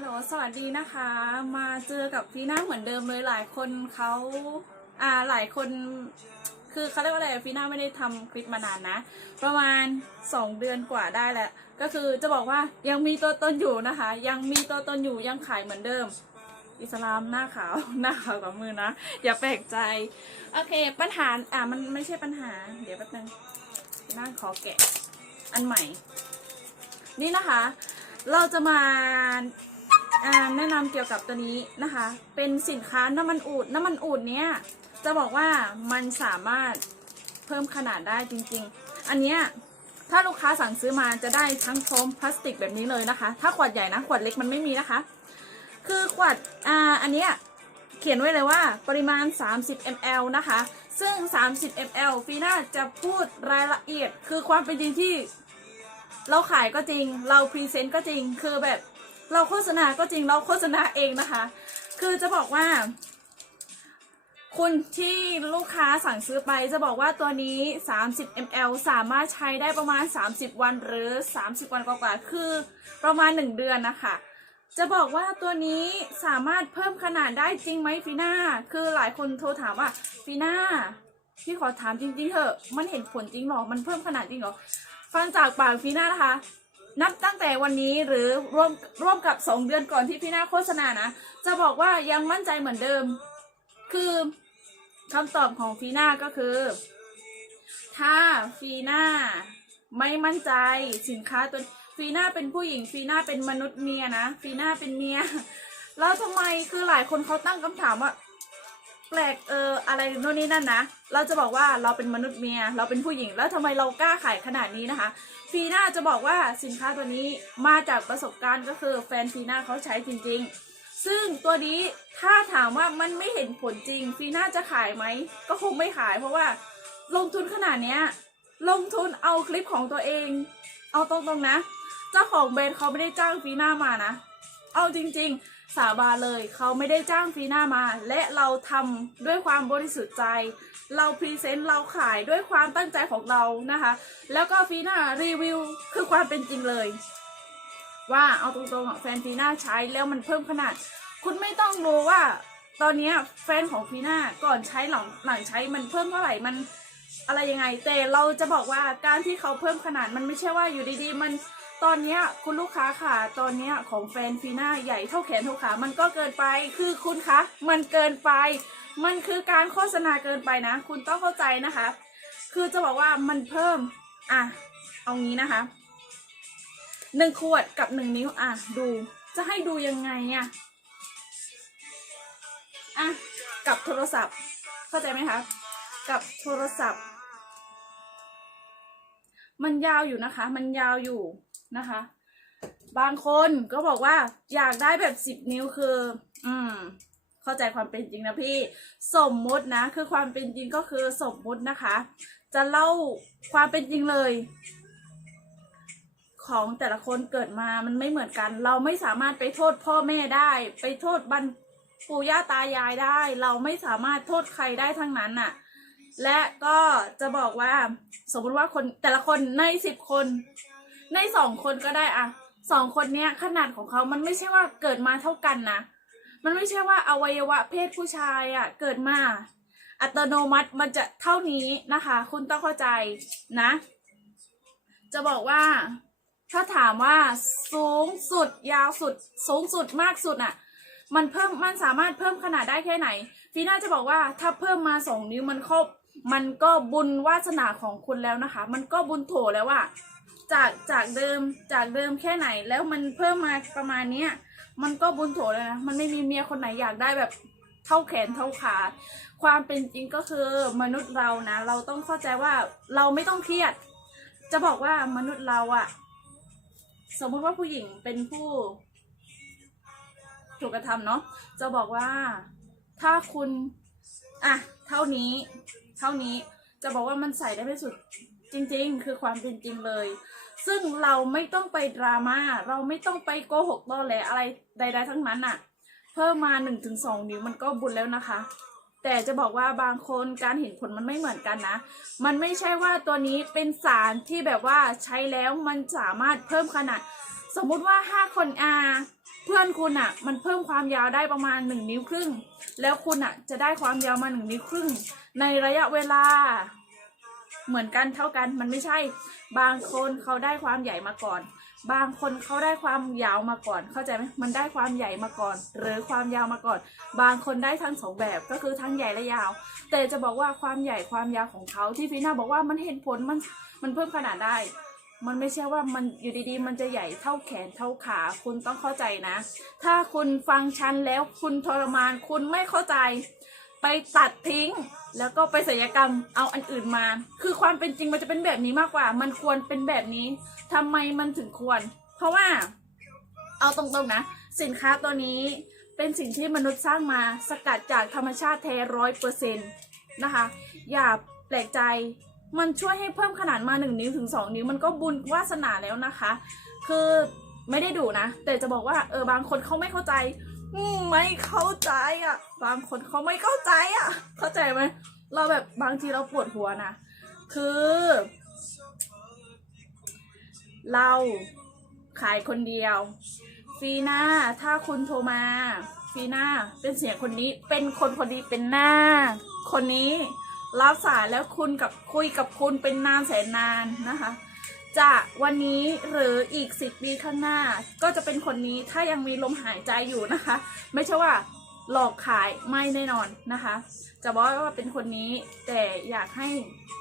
ลโหลสวัสดีนะคะ มาเจอกับฟีน่าเหมือนเดิมเลยหลายคนเขาอ่าหลายคน คือเขาเรียกว่าอะไรฟีน่าไม่ได้ทำคลิปมานานนะ ประมาณ 2 เดือนกว่าได้แล้วก็คือจะบอกว่ายังมีตัวตนอยู่นะคะ ยังมีตัวตนอยู่ยังขายเหมือนเดิม อิสลามหน้าขาวหน้าขาวกับมือนะ อย่าแปลกใจ โอเค ปัญหาอ่ามันไม่ใช่ปัญหา เดี๋ยวแป๊บนึงน่าขอแกะ อันใหม่ นี่นะคะเราจะมา แนะนำเกี่ยวกับตัวนี้นะคะ เป็นสินค้าน้ำมันอูดน้ำมันอูดเนี้ยจะบอกว่ามันสามารถเพิ่มขนาดได้จริง ๆ อันเนี้ยถ้าลูกค้าสั่งซื้อมาจะได้ทั้งโฟมพลาสติกแบบนี้เลยนะคะ ถ้าขวดใหญ่นะขวดเล็กมันไม่มีนะคะ คือขวดอ่าอันเนี้ยเขียนไว้เลยว่าปริมาณ 30 ml นะคะ ซึ่ง 30 ml ฟีน่าจะพูดรายละเอียด คือความเป็นจริงที่ เราขายก็จริง เราพรีเซนต์ก็จริง คือแบบ เราโฆษณาก็จริงเราโฆษณาเองนะคะ คือจะบอกว่า คุณที่ลูกค้าสั่งซื้อไปจะบอกว่าตัวนี้ 30 ml สามารถใช้ได้ประมาณ 30 วันหรือ 30 วันกว่าๆคือประมาณ 1 เดือนนะคะจะบอกว่าตัวนี้สามารถเพิ่มขนาดได้จริงไหมฟีน่าคือหลายคนโทรถามว่าฟีน่าพี่ขอถามจริงๆเถอะ มันเห็นผลจริงหรอ มันเพิ่มขนาดจริงหรอ ฟังจากปากฟีน่านะคะ นับตั้งแต่วันนี้หรือร่วมร่วมกับ 2 เดือนก่อนที่ฟีน่าโฆษณานะ จะบอกว่ายังมั่นใจเหมือนเดิม คือคำตอบของฟีน่าก็คือ ถ้าฟีน่าไม่มั่นใจสินค้าตัวฟีน่าเป็นผู้หญิงฟีน่าเป็นมนุษย์เมียนะฟีน่าเป็นเมียแล้วทำไมคือหลายคนเขาตั้งคำถามว่า แปลกเอออะไรโน่นนี่นั่นนะ เราจะบอกว่าเราเป็นมนุษย์เมีย เราเป็นผู้หญิงแล้วทำไมเรากล้าขายขนาดนี้นะคะ ฟีน่าจะบอกว่าสินค้าตัวนี้มาจากประสบการณ์ก็คือแฟนฟีน่าเขาใช้จริง ๆ ซึ่งตัวนี้ถ้าถามว่ามันไม่เห็นผลจริง ฟีน่าจะขายไหมก็คงไม่ขาย เพราะว่าลงทุนขนาดเนี้ยลงทุนเอาคลิปของตัวเอง เอาตรงๆนะ เจ้าของแบรนด์เขาไม่ได้จ้างฟีน่ามานะ เอาจริง ๆ สาบานเลยเขาไม่ได้จ้างฟีน่ามา และเราทำด้วยความบริสุทธิ์ใจ เราพรีเซนต์เราขายด้วยความตั้งใจของเรานะคะ แล้วก็ฟีน่ารีวิวคือความเป็นจริงเลย ว่าเอาตรงๆอะแฟนฟีน่าใช้แล้วมันเพิ่มขนาด คุณไม่ต้องรู้ว่า ตอนนี้แฟนของฟีน่าก่อนใช้หลังหลังใช้มันเพิ่มเท่าไหร่มันอะไรยังไงแต่เราจะบอกว่าการที่เขาเพิ่มขนาดมันไม่ใช่ว่าอยู่ดีๆ มัน ตอนเนี้ยคุณลูกค้าค่ะ ตอนเนี้ยของแฟนฟีน่าใหญ่เท่าแขนเท่าขา มันก็เกินไป คือคุณคะ มันเกินไป มันคือการโฆษณาเกินไปนะ คุณต้องเข้าใจนะคะ คือจะบอกว่ามันเพิ่ม อะ เอางี้นะคะหนึ่งขวดกับหนึ่งนิ้ว อะ ดู จะให้ดูยังไงอะอะ กับโทรศัพท์ เข้าใจไหมคะ กับโทรศัพท์ มันยาวอยู่นะคะ มันยาวอยู่ นะคะ บางคนก็บอกว่าอยากได้แบบสิบนิ้วคือ อืม เข้าใจความเป็นจริงนะพี่ สมมตินะ คือความเป็นจริงก็คือสมมตินะคะ จะเล่าความเป็นจริงเลย ของแต่ละคนเกิดมามันไม่เหมือนกัน เราไม่สามารถไปโทษพ่อแม่ได้ ไปโทษบรรปู่ย่าตายายได้ เราไม่สามารถโทษใครได้ทั้งนั้นน่ะ และก็จะบอกว่า สมมติว่าคนแต่ละคนในสิบคน ในสองคนก็ได้อะสองคนเนี้ยขนาดของเขามันไม่ใช่ว่าเกิดมาเท่ากันนะ มันไม่ใช่ว่าอวัยวะเพศผู้ชายอะเกิดมา อัตโนมัติมันจะเท่านี้นะคะ คุณต้องเข้าใจนะ จะบอกว่า ถ้าถามว่าสูงสุดยาวสุด สูงสุดมากสุดอะมันเพิ่มมันสามารถเพิ่มขนาดได้แค่ไหนฟีน่าจะบอกว่าถ้าเพิ่มมาสองนิ้วมันครบมันก็บุญวาสนาของคุณแล้วนะคะ มันก็บุญโถแล้วอะ จากจากเดิมจากเดิมแค่ไหนแล้วมันเพิ่มมาประมาณเนี้ยมันก็บุญโถแล้วนะมันไม่มีเมียคนไหนอยากได้แบบเท่าแขนเท่าขา ความเป็นจริงก็คือมนุษย์เรานะ เราต้องเข้าใจว่าเราไม่ต้องเครียด จะบอกว่ามนุษย์เราอะสมมติว่าผู้หญิงเป็นผู้ ถูกกระทำเนาะจะบอกว่าถ้าคุณอะเท่านี้ เท่านี้จะบอกว่ามันใส่ได้ไม่สุดจริง ๆ คือความเป็นจริงเลย ซึ่งเราไม่ต้องไปดราม่าเราไม่ต้องไปโกหกตอแหลอะไรใด ๆ ทั้งนั้นน่ะเพิ่มมาหนึ่งถึงสองนิ้วมันก็บุญแล้วนะคะ แต่จะบอกว่าบางคนการเห็นผลมันไม่เหมือนกันนะ มันไม่ใช่ว่าตัวนี้เป็นสารที่แบบว่าใช้แล้วมันสามารถเพิ่มขนาด สมมุติว่าห้าคนอาผพื่อนคุณอะมันเพิ่มความยาวได้ประมาณหนึ่งนิ้วครึ่ง แล้วคุณอะจะได้ความยาวมาหนึ่งนิ้วครึ่ง ในระยะเวลา เหมือนกันเท่ากันมันไม่ใช่ บางคนเขาได้ความใหญ่มาก่อน บางคนเขาได้ความยาวมาก่อน เข้าใจไหมมันได้ความใหญ่มาก่อน หรือความยาวมาก่อน บางคนได้ทั้งสองแบบก็คือทั้งใหญ่และยาว แต่จะบอกว่าความใหญ่ความยาวของเขาที่ฟีน่าบอกว่ามันเห็นผลมันมันเพิ่มขนาดได้ มันไม่ใช่ว่ามันอยู่ดีๆ มันจะใหญ่เท่าแขนเท่าขาคุณต้องเข้าใจนะ ถ้าคุณฟังฉันแล้วคุณทรมานคุณไม่เข้าใจ ไปตัดทิ้ง แล้วก็ไปศัลยกรรมเอาอันอื่นมา คือความเป็นจริงมันจะเป็นแบบนี้มากกว่า มันควรเป็นแบบนี้ทำไมมันถึงควร เพราะว่า เอาตรงๆนะ สินค้าตัวนี้เป็นสิ่งที่มนุษย์สร้างมาสกัดจากธรรมชาติแท้ร้อยเปอร์เซ็นต์นะคะ อย่าแปลกใจมันช่วยให้เพิ่มขนาดมา 1 นิ้วถึง 2 นิ้วมันก็บุญวาสนาแล้วนะคะ คือไม่ได้ดูนะ แต่จะบอกว่าเออบางคนเขาไม่เข้าใจ ไม่เข้าใจอะ บางคนเขาไม่เข้าใจอะ เข้าใจไหมเราแบบบางทีเราปวดหัวนะคือ เราขายคนเดียว ฟีน่าถ้าคุณโทรมา ฟีน่าเป็นเสียงคนนี้เป็นคนคนนี้เป็นหน้า คนนี้รับสายแล้วคุณกับคุยกับคุณเป็นนานแสนนานนะคะ จะวันนี้หรืออีกสิบปีข้างหน้า ก็จะเป็นคนนี้ถ้ายังมีลมหายใจอยู่นะคะ ไม่ใช่ว่าหลอกขายไม่แน่นอนนะคะ จะบอกว่าเป็นคนนี้แต่อยากให้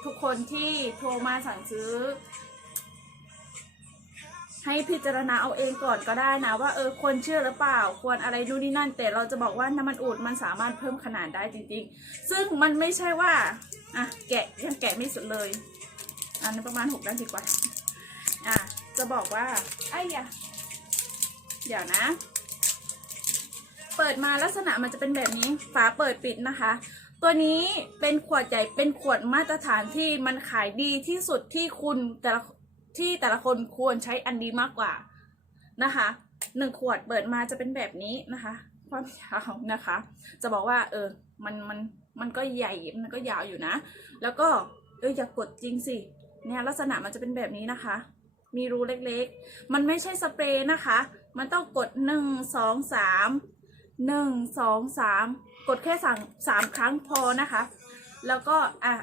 ทุกคนที่โทรมาสั่งซื้อ ให้พิจารณาเอาเองก่อนก็ได้นะ ว่าเออควรเชื่อหรือเปล่า ควรอะไรนู่นนี่นั่น แต่เราจะบอกว่าน้ำมันอูดมันสามารถเพิ่มขนาดได้จริง ๆ ซึ่งมันไม่ใช่ว่าอะแกะยังแกะไม่สุดเลยอันนี้ประมาณหกนาทีกว่า อะ จะบอกว่า ไอ้ยะเดี๋ยวนะ เปิดมาลักษณะมันจะเป็นแบบนี้ ฝาเปิดปิดนะคะ ตัวนี้เป็นขวดใหญ่ เป็นขวดมาตรฐานที่มันขายดีที่สุดที่คุณแต่ละที่แต่ละคนควรใช้อันดีมากกว่านะคะหนึ่งขวดเปิดมาจะเป็นแบบนี้นะคะ ความยาวนะคะ จะบอกว่า เออ มันมันมันก็ใหญ่มันก็ยาวอยู่นะ แล้วก็เอออย่ากดจริงสิเนี่ยลักษณะมันจะเป็นแบบนี้นะคะ มีรูเล็กๆ มันไม่ใช่สเปรย์นะคะ มันต้องกดหนึ่งสองสามหนึ่งสองสามกดแค่สามสามครั้งพอนะคะ แล้วก็อะ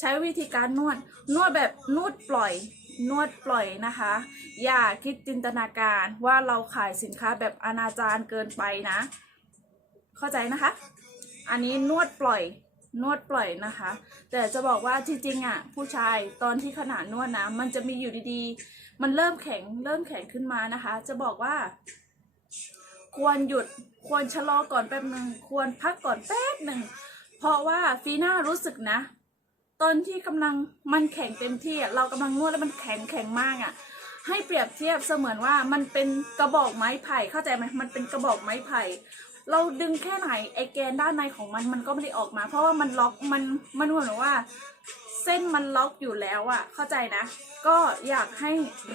ใช้วิธีการนวด นวดแบบนวดปล่อย นวดปล่อยนะคะ อย่าคิดจินตนาการว่าเราขายสินค้าแบบอนาจารเกินไปนะ เข้าใจนะคะ อันนี้นวดปล่อย นวดปล่อยนะคะ แต่จะบอกว่าจริงๆอะผู้ชายตอนที่ขนาดนวดนะมันจะมีอยู่ดีๆ มันเริ่มแข็งเริ่มแข็งขึ้นมานะคะ จะบอกว่า ควรหยุดควรชะลอก่อนแป๊บหนึ่งควรพักก่อนแป๊บหนึ่งเพราะว่าฟีน่ารู้สึกนะ ตอนที่กำลังมันแข็งเต็มที่อะเรากำลังนวดแล้วมันแข็งแข็งมากอะ่ะให้เปรียบเทียบเสมือนว่ามันเป็นกระบอกไม้ไผ่เข้าใจไหมมันเป็นกระบอกไม้ไผ่ เราดึงแค่ไหนไอแกนด้านในของมันมันก็ไม่ได้ออกมา เพราะว่ามันล็อกมันมันเหมือนว่า เส้นมันล็อกอยู่แล้วอะเข้าใจนะ ก็อยากให้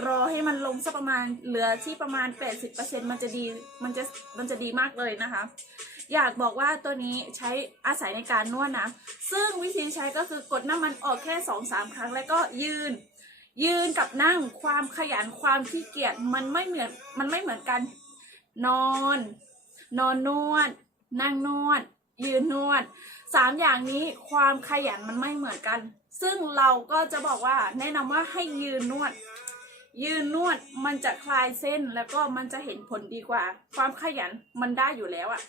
รอให้มันลงสักประมาณเหลือที่ประมาณ 80%มันจะดีมันจะมันจะดีมากเลยนะคะ อยากบอกว่าตัวนี้ใช้อาศัยในการนวดนะ ซึ่งวิธีใช้ก็คือกดน้ำมันออกแค่สองสามครั้งแล้วก็ยืนยืนกับนั่งความขยันความขี้เกียจมันไม่เหมือนมันไม่เหมือนกัน นอน นอนนวด นั่งนวด ยืนนวดสามอย่างนี้ความขยันมันไม่เหมือนกัน ซึ่งเราก็จะบอกว่าแนะนำว่าให้ยืนนวด ยืนนวดมันจะคลายเส้นแล้วก็มันจะเห็นผลดีกว่า ความขยันมันได้อยู่แล้วอะ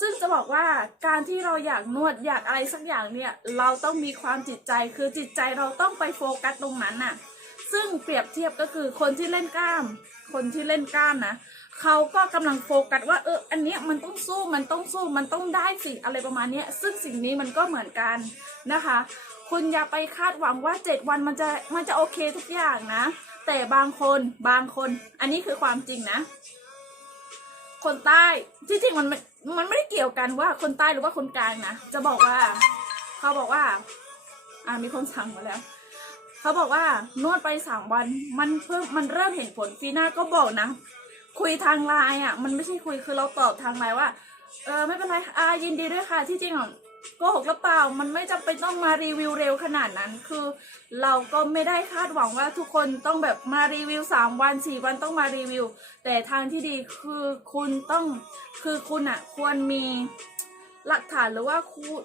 ซึ่งจะบอกว่าการที่เราอยากนวดอยากอะไรสักอย่างเนี่ย เราต้องมีความจิตใจคือจิตใจเราต้องไปโฟกัสตรงนั้นน่ะ ซึ่งเปรียบเทียบก็คือคนที่เล่นกล้าม คนที่เล่นกล้ามนะ เขาก็กำลังโฟกัสว่าเอออันเนี้ยมันต้องสู้มันต้องสู้มันต้องได้สิอะไรประมาณเนี้ยซึ่งสิ่งนี้มันก็เหมือนกันนะคะ คุณอย่าไปคาดหวังว่าเจ็ดวันมันจะมันจะโอเคทุกอย่างนะ แต่บางคนบางคน อันนี้คือความจริงนะ คนใต้ที่จริงมันม่มันไม่ได้เกี่ยวกันว่าคนใต้หรือว่าคนกลางนะจะบอกว่า เขาบอกว่า อ่ามีคนสั่งมาแล้วเขาบอกว่านวดไปสามวัน มันเพิ่มมันเริ่มเห็นผลฟีน่าก็บอกนะ คุยทางไลน์อะ มันไม่ใช่คุยคือเราตอบทางไลน์ว่า เออไม่เป็นไรอายินดีด้วยค่ะ ที่จริงอะโกหกหรือเปล่า มันไม่จำเป็นต้องมารีวิวเร็วขนาดนั้น คือเราก็ไม่ได้คาดหวังว่าทุกคนต้องแบบมารีวิว3วัน4วันต้องมารีวิว แต่ทางที่ดีคือคุณต้องคือคุณอะควรมีหลักฐานหรือว่าคุณ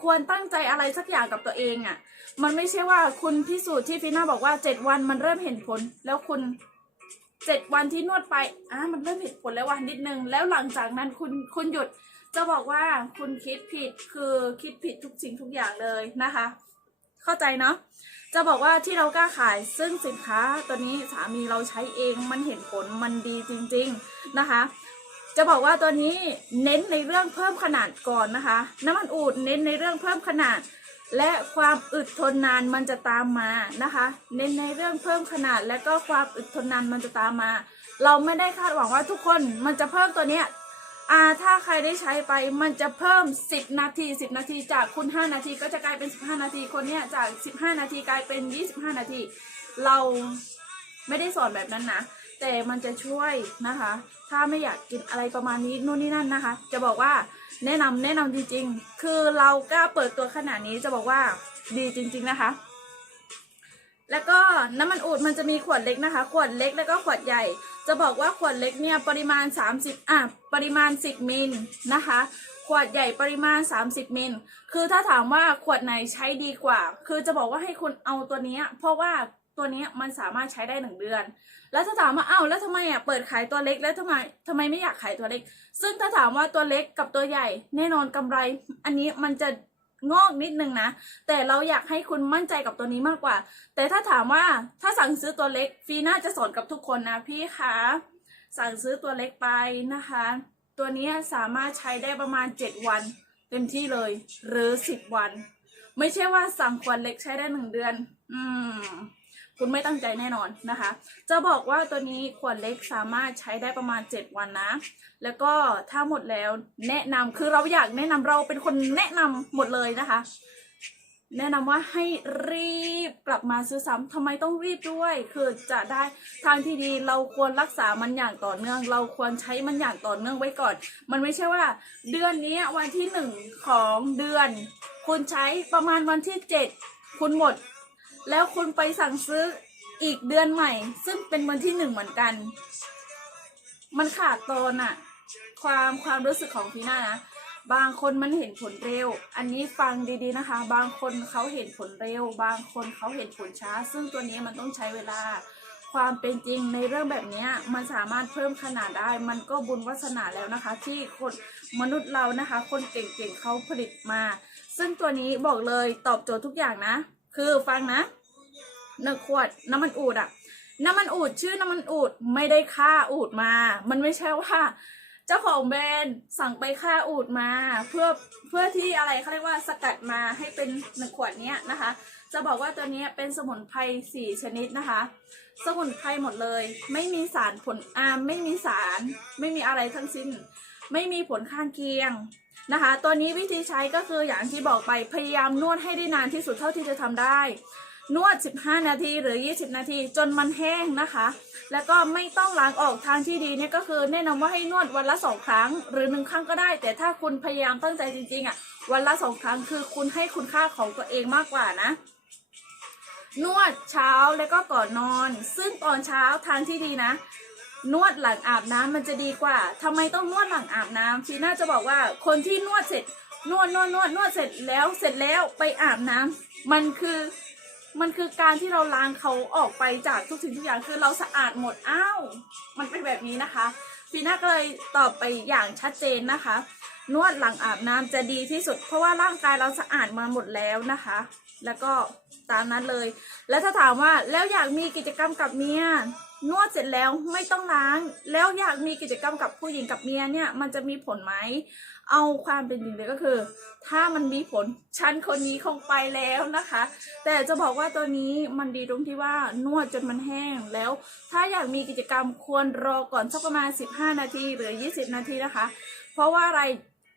ควรตั้งใจอะไรสักอย่างกับตัวเองอะมันไม่ใช่ว่าคุณพิสูจน์ที่ฟีน่าบอกว่า7วันมันเริ่มเห็นผลแล้วคุณ เจ็ดวันที่นวดไปอะมันเริ่มเห็นผลแล้ววันนิดนึง แล้วหลังจากนั้นคุณคุณหยุดจะบอกว่าคุณคิดผิดคือคิดผิดทุกสิ่งทุกอย่างเลยนะคะ เข้าใจเนาะจะบอกว่าที่เรากล้าขายซึ่งสินค้าตัวนี้สามีเราใช้เองมันเห็นผลมันดีจริง ๆนะคะ จะบอกว่าตัวนี้เน้นในเรื่องเพิ่มขนาดก่อนนะคะ น้ำมันอูดเน้นในเรื่องเพิ่มขนาด และความอึดทนนานมันจะตามมานะคะ เน้นในเรื่องเพิ่มขนาดและก็ความอึดทนนานมันจะตามมา เราไม่ได้คาดหวังว่าทุกคนมันจะเพิ่มตัวเนี้ยอ่าถ้าใครได้ใช้ไปมันจะเพิ่ม 10 นาที 10 นาทีจากคุณ 5 นาทีก็จะกลายเป็น 15 นาทีคนเนี้ยจาก 15 นาทีกลายเป็น 25 นาที เราไม่ได้สอนแบบนั้นนะ แต่มันจะช่วยนะคะ ถ้าไม่อยากกินอะไรประมาณนี้นู่นนี่นั่นนะคะ จะบอกว่าแนะนำแนะนำจริง ๆ คือเรากล้าเปิดตัวขนาดนี้จะบอกว่าดีจริง ๆนะคะ แล้วก็น้ำมันอูดมันจะมีขวดเล็กนะคะ ขวดเล็กแล้วก็ขวดใหญ่ จะบอกว่าขวดเล็กเนี่ยปริมาณ 30อะปริมาณ 10มิลนะคะ ขวดใหญ่ปริมาณ 30มิลคือถ้าถามว่าขวดไหนใช้ดีกว่า คือจะบอกว่าให้คุณเอาตัวนี้เพราะว่า ตัวนี้มันสามารถใช้ได้หนึ่งเดือน แล้วถ้าถามว่าอ้าวแล้วทำไมอะเปิดขายตัวเล็กแล้วทำไมทำไมไม่อยากขายตัวเล็ก ซึ่งถ้าถามว่าตัวเล็กกับตัวใหญ่ แน่นอนกำไร อันนี้มันจะงอกนิดนึงนะ แต่เราอยากให้คุณมั่นใจกับตัวนี้มากกว่า แต่ถ้าถามว่าถ้าสั่งซื้อตัวเล็กฟีน่าจะสอนกับทุกคนนะพี่คะสั่งซื้อตัวเล็กไปนะคะ ตัวนี้สามารถใช้ได้ประมาณ 7 วัน เต็มที่เลย หรือ 10 วัน ไม่ใช่ว่าสั่งขวดเล็กใช้ได้หนึ่งเดือน อืม คุณไม่ตั้งใจแน่นอนนะคะ จะบอกว่าตัวนี้ขวดเล็กสามารถใช้ได้ประมาณ 7 วันนะ แล้วก็ถ้าหมดแล้วแนะนำคือเราอยากแนะนำเราเป็นคนแนะนำหมดเลยนะคะ แนะนำว่าให้รีบกลับมาซื้อซ้ำทำไมต้องรีบด้วย คือจะได้ทางที่ดีเราควรรักษามันอย่างต่อเนื่อง เราควรใช้มันอย่างต่อเนื่องไว้ก่อน มันไม่ใช่ว่า เดือนนี้วันที่หนึ่งของเดือน คุณใช้ประมาณวันที่เจ็ดคุณหมด แล้วคุณไปสั่งซื้ออีกเดือนใหม่ ซึ่งเป็นวันที่หนึ่งเหมือนกัน มันขาดตอนอะความความรู้สึกของพีน่านะ บางคนมันเห็นผลเร็ว อันนี้ฟังดีๆนะคะ บางคนเขาเห็นผลเร็ว บางคนเขาเห็นผลช้า ซึ่งตัวนี้มันต้องใช้เวลา ความเป็นจริงในเรื่องแบบนี้มันสามารถเพิ่มขนาดได้ มันก็บุญวาสนาแล้วนะคะ ที่คนมนุษย์เรานะคะ คนเก่งๆเขาผลิตมา ซึ่งตัวนี้บอกเลยตอบโจทย์ทุกอย่างนะ คือฟังนะหนึ่งขวดน้ำมันอูดอะน้ำมันอูดชื่อน้ำมันอูดไม่ได้ค่าอูดมา มันไม่ใช่ว่า เจ้าของแบรนด์สั่งไปค่าอูดมา เพื่อเพื่อที่อะไรเขาเรียกว่าสกัดมาให้เป็นหนึ่งขวดเนี้ยนะคะ จะบอกว่าตัวนี้เป็นสมุนไพรสี่ชนิดนะคะ สมุนไพรหมดเลย ไม่มีสารผลอามไม่มีสาร ไม่มีอะไรทั้งสิ้น ไม่มีผลข้างเคียง นะคะ ตัวนี้วิธีใช้ก็คืออย่างที่บอกไปพยายามนวดให้ได้นานที่สุดเท่าที่จะทำได้ นวด 15 นาทีหรือ 20 นาทีจนมันแห้งนะคะ แล้วก็ไม่ต้องล้างออกทางที่ดีเนี่ยก็คือแนะนำว่าให้นวดวันละสองครั้ง หรือหนึ่งครั้งก็ได้ แต่ถ้าคุณพยายามตั้งใจจริงๆอะวันละสองครั้งคือคุณให้คุณค่าของตัวเองมากกว่านะนวดเช้าแล้วก็ก่อนนอน ซึ่งตอนเช้าทางที่ดีนะ นวดหลังอาบน้ำมันจะดีกว่าทำไมต้องนวดหลังอาบน้ำชีน่าจะบอกว่าคนที่นวดเสร็จนวดนวดนวดนวดเสร็จแล้วเสร็จแล้วไปอาบน้ำมันคือมันคือการที่เราล้างเขาออกไปจากทุกสิ่งทุกอย่างคือเราสะอาดหมดอ้าวมันเป็นแบบนี้นะคะฟีน่าก็เลยตอบไปอย่างชัดเจนนะคะ นวดหลังอาบน้ำจะดีที่สุด เพราะว่าร่างกายเราสะอาดมาหมดแล้วนะคะ แล้วก็ตามนั้นเลย แล้วถ้าถามว่าแล้วอยากมีกิจกรรมกับเมีย นวดเสร็จแล้วไม่ต้องล้าง แล้วอยากมีกิจกรรมกับผู้หญิงกับเมียเนี่ย มันจะมีผลไหม เอาความเป็นจริงเลยก็คือ ถ้ามันมีผลฉันคนนี้คงไปแล้วนะคะ แต่จะบอกว่าตัวนี้มันดีตรงที่ว่านวดจนมันแห้งแล้ว ถ้าอยากมีกิจกรรมควรรอก่อนสักประมาณ 15 นาทีหรือ 20 นาทีนะคะ เพราะว่าอะไร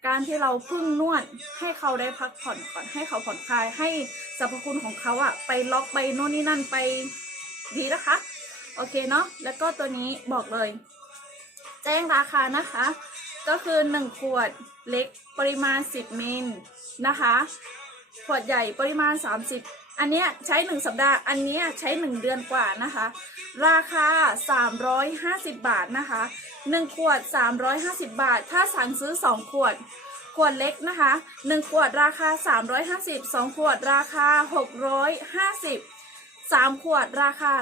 การที่เราพึ่งนวดให้เขาได้พักผ่อนก่อนให้เขาผ่อนคลายให้สรรพคุณของเขาอะไปล็อกไปโน่นนี่นั่นไปดีนะคะ โอเคเนาะแล้วก็ตัวนี้บอกเลย แจ้งราคานะคะ ก็คือ 1 ขวดเล็กปริมาณ 10มิลนะคะ ขวดใหญ่ปริมาณ 30อันเนี้ยใช้ 1 สัปดาห์ อันเนี้ยใช้ 1 เดือนกว่านะคะ ราคา 350 บาทนะคะ 1 ขวด 350 บาท ถ้าสั่งซื้อ 2 ขวด ขวดเล็กนะคะ 1 ขวดราคา 350 2 ขวดราคา 650 3 ขวดราคา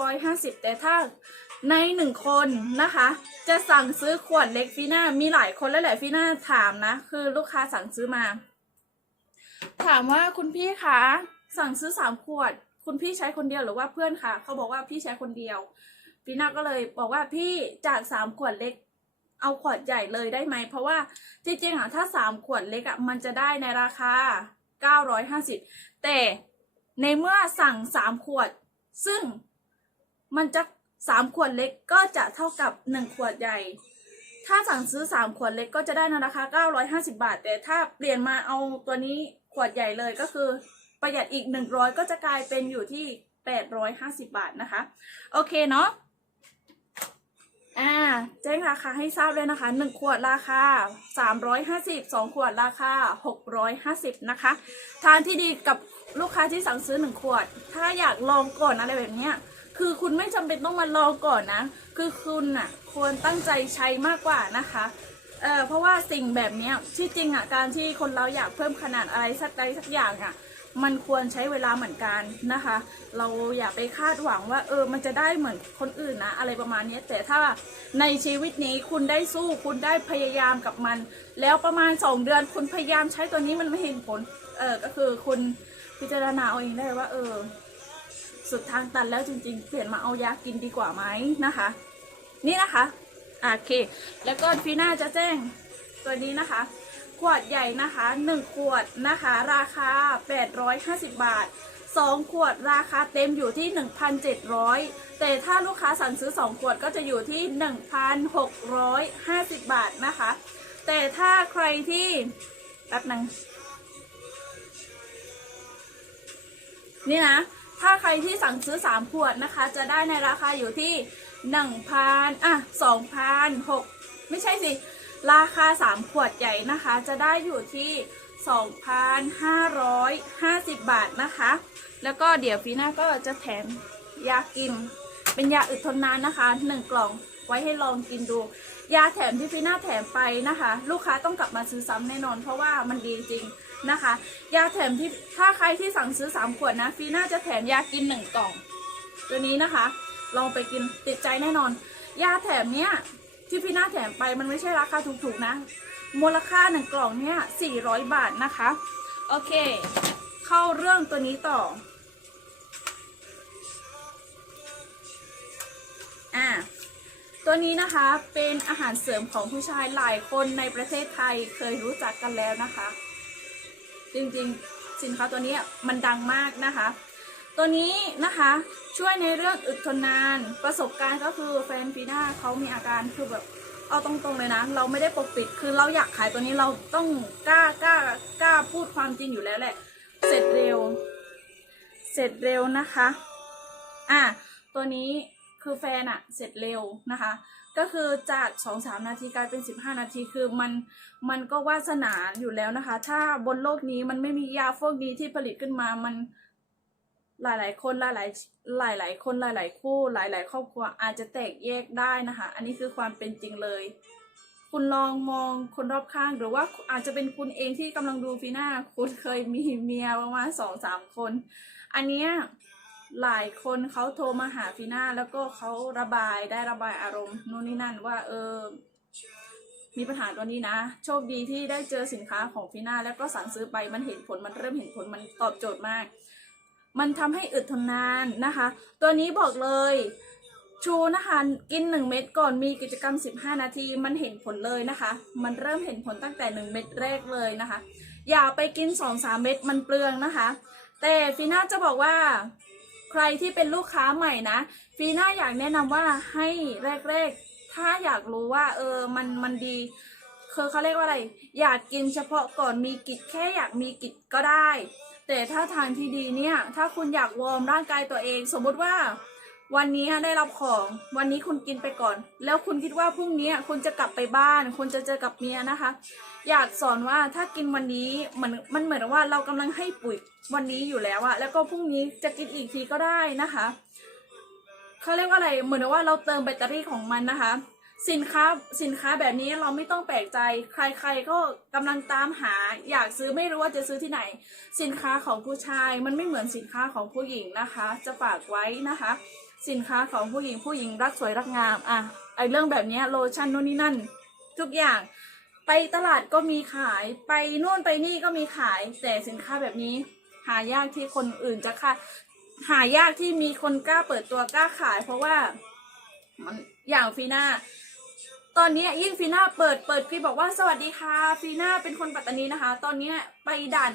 950 แต่ถ้าใน 1 คนนะคะ จะสั่งซื้อขวดเล็กฟีน่ามีหลายคนแล้วแหละฟีน่าถามนะ คือลูกค้าสั่งซื้อมา ถามว่าคุณพี่คะสั่งซื้อ 3 ขวด คุณพี่ใช้คนเดียวหรือว่าเพื่อนคะเขาบอกว่าพี่ใช้คนเดียวฟีน่าก็เลยบอกว่าพี่จาก3ขวดเล็กเอาขวดใหญ่เลยได้ไหม เพราะว่าจริงๆอะถ้า 3 ขวดเล็กอะมันจะได้ในราคา 950 แต่ ในเมื่อสั่ง3ขวด ซึ่งมันจะ3ขวดเล็กก็จะเท่ากับ1ขวดใหญ่ ถ้าสั่งซื้อ3ขวดเล็กก็จะได้ในราคา 950 บาท แต่ถ้าเปลี่ยนมาเอาตัวนี้ขวดใหญ่เลยก็คือประหยัดอีก 100 ก็จะกลายเป็นอยู่ที่ 850 บาทนะคะ โอเคเนาะ อ่าแจ้งราคาให้ทราบเลยนะคะ 1 ขวดราคา 350 2 ขวดราคา 650 นะคะ ทางที่ดีกับลูกค้าที่สั่งซื้อ 1 ขวด ถ้าอยากลองก่อนอะไรแบบเนี้ยคือคุณไม่จำเป็นต้องมาลองก่อนนะ คือคุณน่ะควรตั้งใจใช้มากกว่านะคะเอ่อเพราะว่าสิ่งแบบนี้ที่จริงอะการที่คนเราอยากเพิ่มขนาดอะไรสักใดสักอย่างอะ มันควรใช้เวลาเหมือนกันนะคะ เราอย่าไปคาดหวังว่าเออมันจะได้เหมือนคนอื่นนะ อะไรประมาณนี้แต่ถ้าในชีวิตนี้คุณได้สู้คุณได้พยายามกับมัน แล้วประมาณสองเดือนคุณพยายามใช้ตัวนี้มันไม่เห็นผลเออก็คือคุณพิจารณาเอาเองได้ว่า เออ สุดทางตันแล้วจริง ๆ เปลี่ยนมาเอายากินดีกว่าไหมนะคะ นี่นะคะอะโอเค แล้วก็ฟีน่าจะแจ้งตัวนี้นะคะ ขวดใหญ่นะคะ 1 ขวดนะคะ ราคา 850 บาท 2 ขวดราคาเต็มอยู่ที่ 1,700 แต่ถ้าลูกค้าสั่งซื้อ 2 ขวดก็จะอยู่ที่ 1,650 บาทนะคะ แต่ถ้าใครที่แป๊บนึงนี่นะ ถ้าใครที่สั่งซื้อ 3 ขวดนะคะ จะได้ในราคาอยู่ที่ 1,000อะ2,006ไม่ใช่สิ ราคา 3 ขวดใหญ่นะคะ จะได้อยู่ที่ 2,550 บาทนะคะ แล้วก็เดี๋ยวฟีน่าก็จะแถมยากิน เป็นยาอึดทนนานนะคะ 1 กล่องไว้ให้ลองกินดู ยาแถมที่ฟีน่าแถมไปนะคะ ลูกค้าต้องกลับมาซื้อซ้ำแน่นอน เพราะว่ามันดีจริงนะคะ ยาแถมที่ถ้าใครที่สั่งซื้อ 3 ขวดนะฟีน่าจะแถมยากิน 1 กล่อง ตัวนี้นะคะ ลองไปกินติดใจแน่นอน ยาแถมเนี้ย ที่พี่หน้าแถมไปมันไม่ใช่ราคาถูกๆนะ มูลค่าหนึ่งกล่องเนี่ย400 บาทนะคะ โอเค เข้าเรื่องตัวนี้ต่อ อ่า ตัวนี้นะคะเป็นอาหารเสริมของผู้ชายหลายคนในประเทศไทยเคยรู้จักกันแล้วนะคะ จริงๆ สินค้าตัวนี้มันดังมากนะคะ ตัวนี้นะคะช่วยในเรื่องอึดทนนาน ประสบการณ์ก็คือแฟนฟีน่าเขามีอาการคือแบบเอาตรงๆเลยนะ เราไม่ได้ปกปิดคือเราอยากขายตัวนี้เราต้องกล้ากล้ากล้าพูดความจริงอยู่แล้วแหละ เสร็จเร็ว เสร็จเร็วนะคะอะตัวนี้คือแฟนอะเสร็จเร็วนะคะ ก็คือจากสองสามนาทีกลายเป็นสิบห้านาทีคือมันมันก็วาสนาอยู่แล้วนะคะ ถ้าบนโลกนี้มันไม่มียาพวกนี้ที่ผลิตขึ้นมามัน หลายๆ คนหลายๆหลายๆคนหลายๆ คู่หลาย ๆ ครอบครัวอาจจะแตกแยกได้นะคะ อันนี้คือความเป็นจริงเลย คุณลองมองคนรอบข้างหรือว่าอาจจะเป็นคุณเองที่กำลังดูฟีน่าคุณเคยมีเมียประมาณสองสามคน อันเนี้ยหลายคนเขาโทรมาหาฟีน่าแล้วก็เขาระบายได้ระบายอารมณ์นู่นนี่นั่นว่าเออมีปัญหาตัวนี้นะ โชคดีที่ได้เจอสินค้าของฟีน่าแล้วก็สั่งซื้อไปมันเห็นผลมันเริ่มเห็นผลมันตอบโจทย์มาก มันทำให้อึดทนนานนะคะ ตัวนี้บอกเลยชูนะคะกิน 1 เม็ดก่อนมีกิจกรรม 15 นาทีมันเห็นผลเลยนะคะ มันเริ่มเห็นผลตั้งแต่ 1 เม็ดแรกเลยนะคะ อย่าไปกิน 2-3 เม็ดมันเปลืองนะคะ แต่ฟีน่าจะบอกว่าใครที่เป็นลูกค้าใหม่นะฟีน่าอยากแนะนำว่าให้แรกๆ ถ้าอยากรู้ว่าเออมันมันดีคือเขาเรียกว่าอะไร อยากกินเฉพาะก่อนมีกิจแค่อยากมีกิจก็ได้ แต่ถ้าทางที่ดีเนี่ย ถ้าคุณอยากวอร์มร่างกายตัวเอง สมมุติว่า วันนี้ได้รับของ วันนี้คุณกินไปก่อน แล้วคุณคิดว่าพรุ่งนี้คุณจะกลับไปบ้าน คุณจะเจอกับเมียนะคะ อยากสอนว่าถ้ากินวันนี้เหมือนมันเหมือนว่าเรากำลังให้ปุ๋ยวันนี้อยู่แล้วอะแล้วก็พรุ่งนี้จะกินอีกทีก็ได้นะคะเขาเรียกว่าอะไรเหมือนว่าเราเติมแบตเตอรี่ของมันนะคะ สินค้าสินค้าแบบนี้เราไม่ต้องแปลกใจ ใครๆก็กำลังตามหา อยากซื้อไม่รู้ว่าจะซื้อที่ไหน สินค้าของผู้ชาย มันไม่เหมือนสินค้าของผู้หญิงนะคะ จะฝากไว้นะคะ สินค้าของผู้หญิงผู้หญิงรักสวยรักงามอะไอเรื่องแบบนี้โลชั่นนู่นนี่นั่น ทุกอย่างไปตลาดก็มีขายไปนู่นไปนี่ก็มีขาย แต่สินค้าแบบนี้ หายากที่คนอื่นจะค่ะหายากที่มีคนกล้าเปิดตัวกล้าขาย เพราะว่ามันอย่างฟีน่า ตอนนี้ยิ่งฟีน่าเปิดเปิดคลิปบอกว่าสวัสดีค่ะฟีน่าเป็นคนปัตตานีนะคะ ตอนนี้ไปด่าน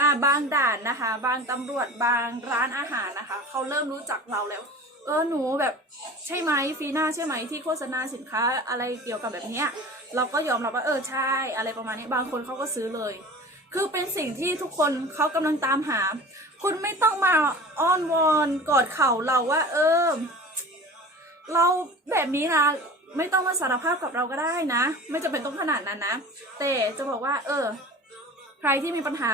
อ่าบางด่านนะคะ บางตำรวจบางร้านอาหารนะคะ เขาเริ่มรู้จักเราแล้ว เออหนูแบบใช่ไหมฟีน่าใช่ไหมที่โฆษณาสินค้าอะไรเกี่ยวกับแบบเนี้ยเราก็ยอมรับว่าเออใช่ อะไรประมาณนี้บางคนเขาก็ซื้อเลย คือเป็นสิ่งที่ทุกคนเขากำลังตามหา คุณไม่ต้องมาอ้อนวอนกอดเข่าเราว่า เออ เราแบบนี้นะ ไม่ต้องมาสารภาพกับเราก็ได้นะ ไม่จำเป็นต้องขนาดนั้นนะ แต่จะบอกว่า เออ ใครที่มีปัญหา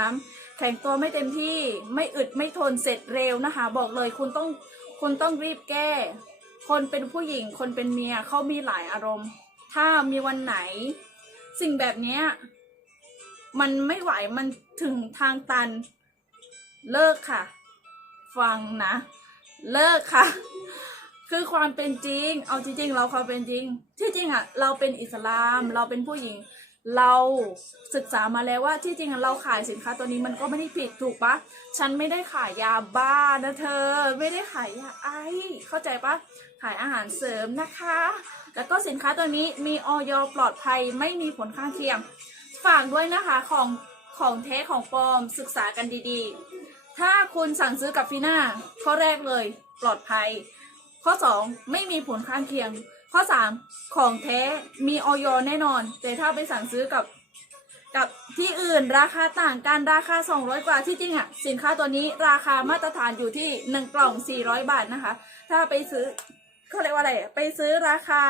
แข็งตัวไม่เต็มที่ไม่อึดไม่ทนเสร็จเร็วนะคะ บอกเลยคุณต้องคุณต้องรีบแก้ คนเป็นผู้หญิง คนเป็นเมียเขามีหลายอารมณ์ ถ้ามีวันไหน สิ่งแบบนี้มันไม่ไหวมันถึงทางตัน เลิกค่ะ ฟังนะ เลิกค่ะ คือความเป็นจริง เอาจริงๆ เราความเป็นจริง ที่จริงอะเราเป็นอิสลาม เราเป็นผู้หญิง เราศึกษามาแล้วว่าที่จริงอะเราขายสินค้าตัวนี้มันก็ไม่ได้ผิดถูกปะฉันไม่ได้ขายยาบ้านะเธอ ไม่ได้ขายยาไอ เข้าใจปะขายอาหารเสริมนะคะ แล้วก็สินค้าตัวนี้มีออยปลอดภัยไม่มีผลข้างเคียง ฝากด้วยนะคะของของแท้ของปลอมศึกษากันดีๆ ถ้าคุณสั่งซื้อกับฟีน่าข้อแรกเลยปลอดภัย ข้อ 2 ไม่มีผลข้างเคียง ข้อ 3 ของแท้มีออยแน่นอน แต่ถ้าไปสั่งซื้อกับกับที่อื่นราคาต่างกันราคา 200 กว่าที่จริงอะสินค้าตัวนี้ราคามาตรฐานอยู่ที่ 1 กล่อง 400 บาทนะคะ ถ้าไปซื้อเขาเรียกว่าอะไรไปซื้อราคา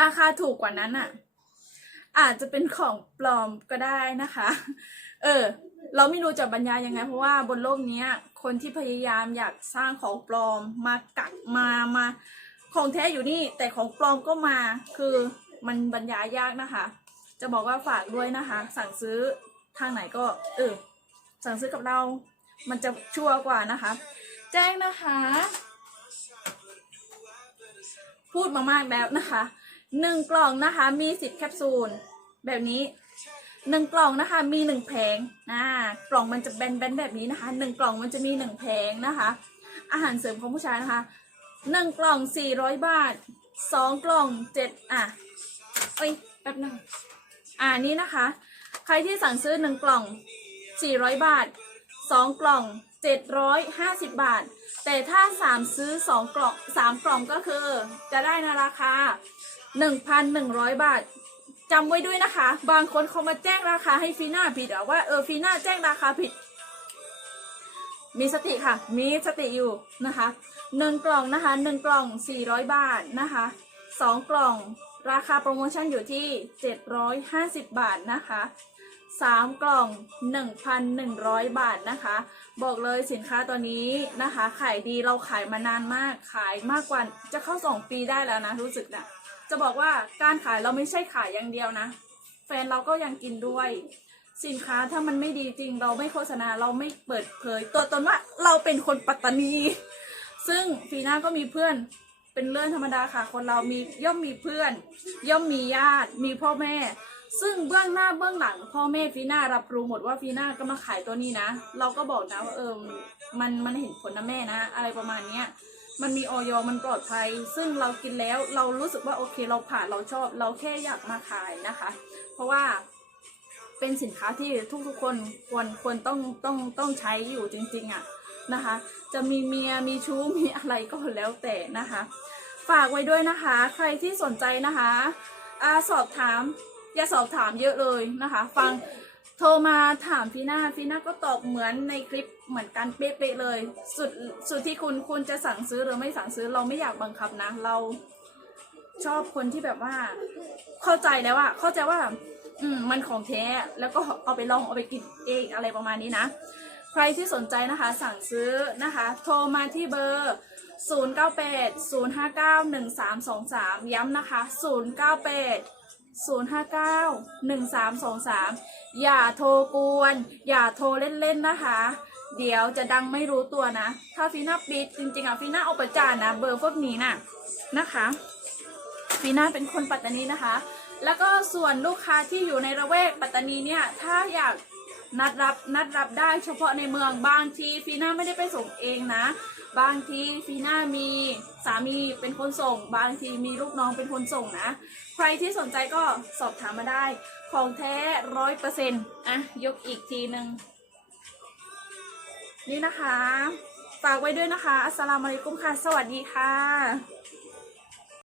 ราคาถูกกว่านั้นอะอาจจะเป็นของปลอมก็ได้นะคะ เออ เราไม่รู้จะบรรยายยังไง เพราะว่าบนโลกนี้ คนที่พยายามอยากสร้างของปลอมมากักมามาของแท้อยู่นี่แต่ของปลอมก็มาคือมันบรรยายยากนะคะ จะบอกว่าฝากด้วยนะคะ สั่งซื้อทางไหนก็เออสั่งซื้อกับเรา มันจะชัวร์กว่านะคะ แจ้งนะคะ พูดมามากแล้วนะคะหนึ่งกล่องนะคะ มีสิบแคปซูล แบบนี้ หนึ่งกล่องนะคะมีหนึ่งแผงอ่ากล่องมันจะแบนๆแบบนี้นะคะหนึ่งกล่องมันจะมีหนึ่งแผงนะคะ อาหารเสริมของผู้ชายนะคะหนึ่งกล่องสี่ร้อยบาทสองกล่องเจ็ดอะเอ้ยแป๊บนึงอ่านี่นะคะ ใครที่สั่งซื้อหนึ่งกล่องสี่ร้อยบาทสองกล่องเจ็ดร้อยห้าสิบบาท แต่ถ้าสามซื้อสองกล่องสามกล่องก็คือ จะได้ในราคาหนึ่งพันหนึ่งร้อยบาท จำไว้ด้วยนะคะ บางคนเขามาแจ้งราคาให้ฟีน่าผิดอะว่าเออฟีน่าแจ้งราคาผิด มีสติค่ะ มีสติอยู่นะคะหนึ่งกล่องนะคะหนึ่งกล่องสี่ร้อยบาทนะคะสองกล่องราคาโปรโมชั่นอยู่ที่เจ็ดร้อยห้าสิบบาทนะคะสามกล่องหนึ่งพันหนึ่งร้อยบาทนะคะ บอกเลยสินค้าตัวนี้นะคะ ขายดีเราขายมานานมากขายมากกว่าจะเข้าสองปีได้แล้วนะรู้สึกนะ จะบอกว่าการขายเราไม่ใช่ขายอย่างเดียวนะ แฟนเราก็ยังกินด้วย สินค้าถ้ามันไม่ดีจริง เราไม่โฆษณาเราไม่เปิดเผย ตัวตนว่าเราเป็นคนปัตตานี ซึ่งฟีน่าก็มีเพื่อนเป็นเรื่องธรรมดาค่ะ คนเรามีย่อมมีเพื่อน ย่อมมีญาติ มีพ่อแม่ ซึ่งเบื้องหน้าเบื้องหลัง พ่อแม่ฟีน่ารับรู้หมดว่าฟีน่าก็มาขายตัวนี้นะ เราก็บอกนะว่าเออมันมันเห็นผลนะแม่นะ อะไรประมาณเนี้ย มันมีออยมันปลอดภัย ซึ่งเรากินแล้วเรารู้สึกว่าโอเคเราผ่านเราชอบ เราแค่อยากมาขายนะคะ เพราะว่าเป็นสินค้าที่ทุกๆคนควรควรต้องต้องต้องใช้อยู่จริง ๆอะ่ะนะคะ จะมีเมียมีชู้มีอะไรก็แล้วแต่นะคะ ฝากไว้ด้วยนะคะ ใครที่สนใจนะคะอาสอบถามอย่าสอบถามเยอะเลยนะคะ ฟัง โทรมาถามฟีน่าฟีน่าก็ตอบเหมือนในคลิปเหมือนกันเป๊ะๆเลย สุดสุดที่คุณคุณจะสั่งซื้อหรือไม่สั่งซื้อเราไม่อยากบังคับนะ เราชอบคนที่แบบว่า เข้าใจแล้วอะเข้าใจว่า อืมมันของแท้แล้วก็เอาไปลองเอาไปกินเองอะไรประมาณนี้นะ ใครที่สนใจนะคะ สั่งซื้อนะคะ โทรมาที่เบอร์ 098 059 1323 ย้ำนะคะ 098 059 1323 อย่าโทรกวน อย่าโทรเล่นๆนะคะ เดี๋ยวจะดังไม่รู้ตัวนะ ถ้าฟีน่าปิดจริงๆอะฟีน่าเอาประจานนะ เบอร์พวกนี้น่ะนะคะฟีน่าเป็นคนปัตตานีนะคะ แล้วก็ส่วนลูกค้าที่อยู่ในระแวกปัตตานีเนี่ย ถ้าอยากนัดรับนัดรับได้เฉพาะในเมืองบางทีฟีน่าไม่ได้ไปส่งเองนะ บางทีฟีน่ามีสามีเป็นคนส่ง บางทีมีลูกน้องเป็นคนส่งนะ ใครที่สนใจก็สอบถามมาได้ ของแท้ร้อยเปอร์เซ็นต์อะ ยกอีกทีหนึ่งนี่นะคะ ฝากไว้ด้วยนะคะ อัสสลามุอะลัยกุมค่ะ สวัสดีค่ะ